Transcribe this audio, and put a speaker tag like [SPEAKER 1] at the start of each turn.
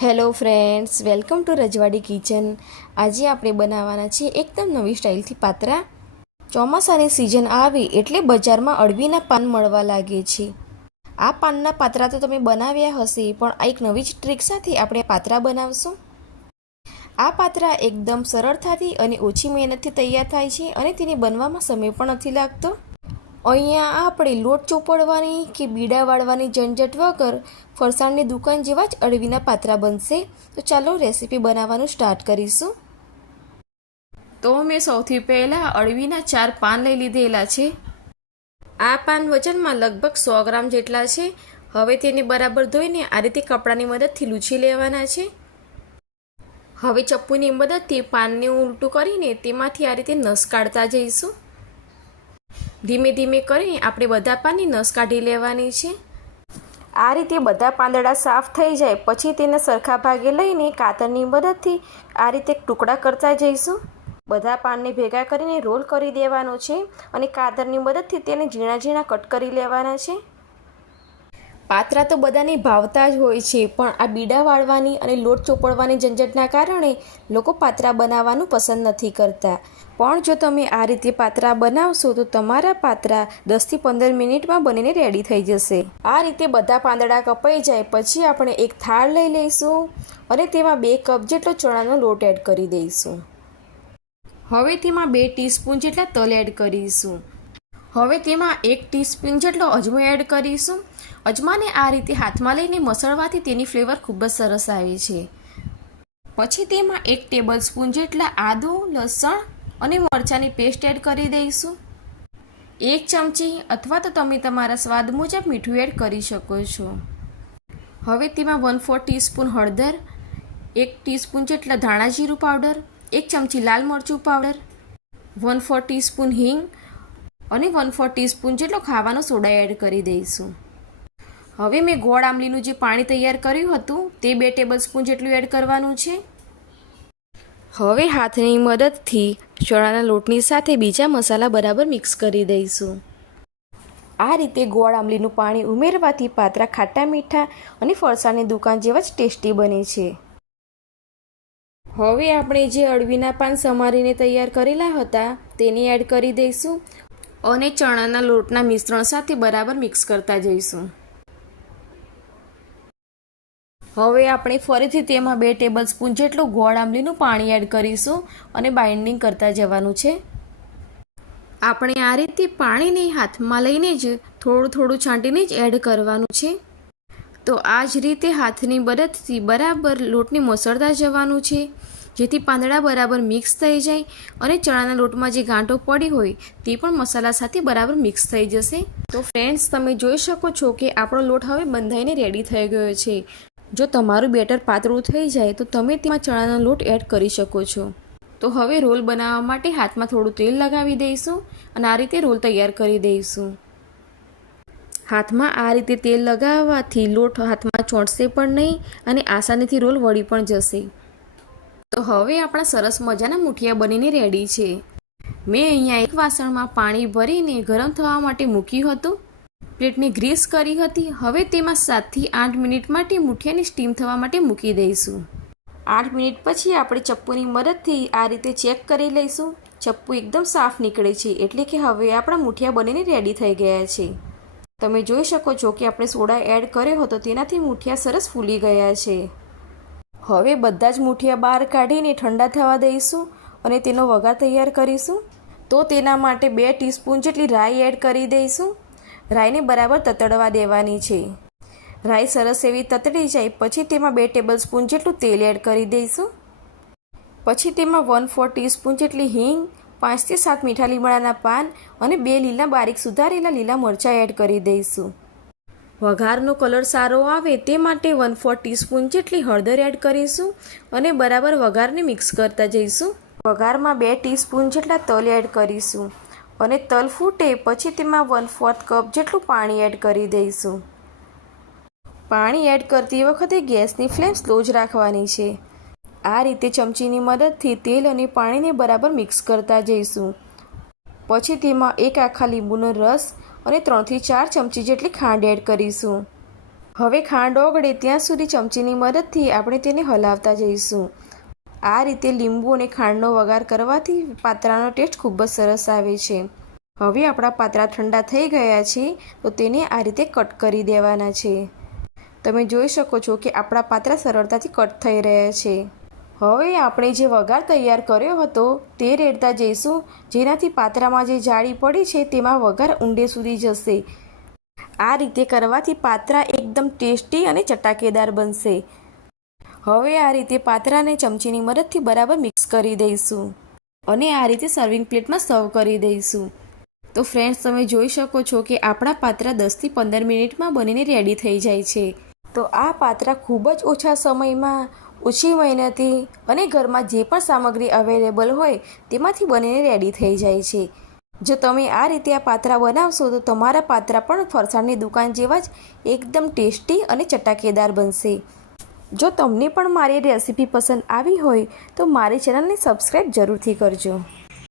[SPEAKER 1] Hello friends, welcome to Rajwadi kitchen. આજે આપણે બનાવવાના છીએ એકદમ નવી સ્ટાઇલથી પાતરા. ચોમાસાની સિઝન આવે એટલે બજારમાં અળવીના પાન મળવા લાગે છે. આ પાનના પાત્રા તો તમે બનાવ્યા હશે, પણ આ એક નવી જ ટ્રીક સાથે આપણે પાત્રા બનાવશું. આ પાતરા એકદમ સરળતાથી અને ઓછી મહેનતથી તૈયાર થાય છે અને તેને બનવામાં સમય પણ નથી લાગતો. અહીંયા આપણે લોટ ચોપડવાની કે બીડા વાળવાની ઝંઝટ વગર ફરસાણની દુકાન જેવા જ અળવીના પાત્રા બનશે. તો ચાલો રેસીપી બનાવવાનું સ્ટાર્ટ કરીશું. તો મેં સૌથી પહેલાં અળવીના ચાર પાન લઈ લીધેલા છે. આ પાન વજનમાં લગભગ સો ગ્રામ જેટલા છે. હવે તેને બરાબર ધોઈને આ રીતે કપડાની મદદથી લૂછી લેવાના છે. હવે ચપ્પુની મદદથી પાનને ઉલટું કરીને તેમાંથી આ રીતે નસ કાઢતા જઈશું. ધીમે ધીમે કરીને આપણે બધા પાનની નસ કાઢી લેવાની છે. આ રીતે બધા પાંદડા સાફ થઈ જાય, પછી તેને સરખા ભાગે લઈને કાતરની મદદથી આ રીતે ટુકડા કરતા જઈશું. બધા પાનને ભેગા કરીને રોલ કરી દેવાનો છે અને કાતરની મદદથી તેને ઝીણા ઝીણા કટ કરી લેવાના છે. પાત્રા તો બધાને ભાવતા જ હોય છે, પણ આ બીડા વાળવાની અને લોટ ચોપડવાની ઝંઝટના કારણે લોકો પાત્રા બનાવવાનું પસંદ નથી કરતા. પણ જો તમે આ રીતે પાત્રા બનાવશો, તો તમારા પાત્રા દસથી પંદર મિનિટમાં બનીને રેડી થઈ જશે. આ રીતે બધા પાંદડા કપાઈ જાય, પછી આપણે એક થાળ લઈ લઈશું અને તેમાં બે કપ જેટલો ચણાનો લોટ એડ કરી દઈશું. હવે તેમાં બે ટીસ્પૂન જેટલા તલ એડ કરીશું. હવે તેમાં એક ટીસ્પૂન જેટલો અજમો એડ કરીશું. અજમાને આ રીતે હાથમાં લઈને મસળવાથી તેની ફ્લેવર ખૂબ જ સરસ આવે છે. પછી તેમાં એક ટેબલ સ્પૂન જેટલા આદું, લસણ અને મરચાંની પેસ્ટ એડ કરી દઈશું. એક ચમચી અથવા તો તમે તમારા સ્વાદ મુજબ મીઠું એડ કરી શકો છો. હવે તેમાં વન ફોર ટીસ્પૂન હળદર, એક ટીસ્પૂન જેટલા ધાણા જીરું પાવડર એક ચમચી લાલ મરચું પાવડર વન ફોર ટીસ્પૂન હિંગ અને વન ફોર ટીસ્પૂન જેટલો ખાવાનો સોડા એડ કરી દઈશું. હવે મેં ગોળ આંબલીનું જે પાણી તૈયાર કર્યું હતું, તે બે ટેબલ સ્પૂન જેટલું એડ કરવાનું છે. હવે હાથની મદદથી ચણાના લોટની સાથે બીજા મસાલા બરાબર મિક્સ કરી દઈશું. આ રીતે ગોળ આંબલીનું પાણી ઉમેરવાથી પાત્રા ખાટા મીઠા અને ફરસાણની દુકાન જેવા જ ટેસ્ટી બને છે. હવે આપણે જે અળવીના પાન સમારીને તૈયાર કરેલા હતા, તેને એડ કરી દઈશું. અને ચણાના લોટના મિશ્રણ સાથે બરાબર મિક્સ કરતા જઈશું. હવે આપણે ફરીથી તેમાં બે ટેબલ સ્પૂન જેટલું ગોળ આંબલીનું પાણી એડ કરીશું અને બાઇન્ડિંગ કરતા જવાનું છે. આપણે આ રીતે પાણીને હાથમાં લઈને જ થોડું થોડું છાંટીને જ એડ કરવાનું છે. તો આ જ રીતે હાથની મદદથી બરાબર લોટને મસળતા જવાનું છે. જેથી પાંદડા બરાબર મિક્સ થઈ જાય અને ચણાના લોટમાં જે ગાંઠો પડી હોય તે પણ મસાલા સાથે બરાબર મિક્સ થઈ જશે. તો ફ્રેન્ડ્સ તમે જોઈ શકો છો કે આપણો લોટ હવે બંધાઈને રેડી થઈ ગયો છે. જો તમારું બેટર પાતળું થઈ જાય તો તમે તેમાં ચણાનો લોટ એડ કરી શકો છો. તો હવે રોલ બનાવવા માટે હાથમાં થોડું તેલ લગાવી દઈશું અને આ રીતે રોલ તૈયાર કરી દઈશું. હાથમાં આ રીતે તેલ લગાવવાથી લોટ હાથમાં ચોંટશે પણ નહીં અને આસાનીથી રોલ વળી પણ જશે. તો હવે આપણા સરસ મજાના મુઠિયા બનીને રેડી છે. મેં અહીંયા એક વાસણમાં પાણી ભરીને ગરમ થવા માટે મૂક્યું હતું. પ્લેટને ગ્રીસ કરી હતી. હવે તેમાં સાતથી આઠ મિનિટ માટે મુઠિયાની સ્ટીમ થવા માટે મૂકી દઈશું. આઠ મિનિટ પછી આપણે ચપ્પુની મદદથી આ રીતે ચેક કરી લઈશું. ચપ્પુ એકદમ સાફ નીકળે છે, એટલે કે હવે આપણા મુઠિયા બનીને રેડી થઈ ગયા છે. તમે જોઈ શકો છો કે આપણે સોડા એડ કર્યો હતો, તેનાથી મુઠિયા સરસ ફૂલી ગયા છે. હવે બધા જ મુઠિયા બહાર કાઢીને ઠંડા થવા દઈશું અને તેનો વઘાર તૈયાર કરીશું. તો તેના માટે બે ટીસ્પૂન જેટલી રાઈ એડ કરી દઈશું. રાઈને બરાબર તતડવા દેવાની છે. રાઈ સરસ એવી તતડી જાય, પછી તેમાં બે ટેબલ સ્પૂન જેટલું તેલ એડ કરી દઈશું. પછી તેમાં વન ફોર ટીસ્પૂન જેટલી હિંગ પાંચથી સાત મીઠા લીમડાના પાન અને બે લીલા બારીક સુધારેલા લીલા મરચાં એડ કરી દઈશું. વઘારનો કલર સારો આવે તે માટે વન ફોર ટીસ્પૂન જેટલી હળદર એડ કરીશું અને બરાબર વઘારને મિક્સ કરતા જઈશું. વઘારમાં બે ટીસ્પૂન જેટલા તલ એડ કરીશું અને તલ ફૂટે પછી તેમાં વન ફોર્થ કપ જેટલું પાણી એડ કરી દઈશું. પાણી એડ કરતી વખતે ગેસની ફ્લેમ સ્લો જ રાખવાની છે. આ રીતે ચમચીની મદદથી તેલ અને પાણીને બરાબર મિક્સ કરતા જઈશું. પછી તેમાં એક આખા લીંબુનો રસ અને ત્રણથી ચાર ચમચી જેટલી ખાંડ એડ કરીશું. હવે ખાંડ ઓગળે ત્યાં સુધી ચમચીની મદદથી આપણે તેને હલાવતા જઈશું. આ રીતે લીંબુ અને ખાંડનો વઘાર કરવાથી પાત્રાનો ટેસ્ટ ખૂબ જ સરસ આવે છે. હવે આપણા પાત્રા ઠંડા થઈ ગયા છે, તો તેને આ રીતે કટ કરી દેવાના છે. તમે જોઈ શકો છો કે આપણા પાત્રા સરળતાથી કટ થઈ રહ્યા છે. હવે આપણે જે વઘાર તૈયાર કર્યો હતો તે રેડતા જઈશું. જેનાથી પાત્રામાં જે જાળી પડી છે તેમાં વઘાર ઊંડે સુધી જશે. આ રીતે કરવાથી પાત્રા એકદમ ટેસ્ટી અને ચટાકેદાર બનશે. હવે આ રીતે પાત્રાને ચમચીની મદદથી બરાબર મિક્સ કરી દઈશું અને આ રીતે સર્વિંગ પ્લેટમાં સર્વ કરી દઈશું. તો ફ્રેન્ડ્સ તમે જોઈ શકો છો કે આપણા પાત્રા દસથી પંદર મિનિટમાં બનીને રેડી થઈ જાય છે. તો આ પાત્રા ખૂબ જ ઓછા સમયમાં ઓછી મહેનતી અને ઘરમાં જે પણ સામગ્રી અવેલેબલ હોય, તેમાંથી બનીને રેડી થઈ જાય છે. જો તમે આ રીતે આ પાત્રા બનાવશો, તો તમારા પાત્રા પણ ફરસાણની દુકાન જેવા જ એકદમ ટેસ્ટી અને ચટાકેદાર બનશે. જો તમને પણ મારી રેસીપી પસંદ આવી હોય, તો મારી ચેનલને સબસ્ક્રાઈબ જરૂરથી કરજો.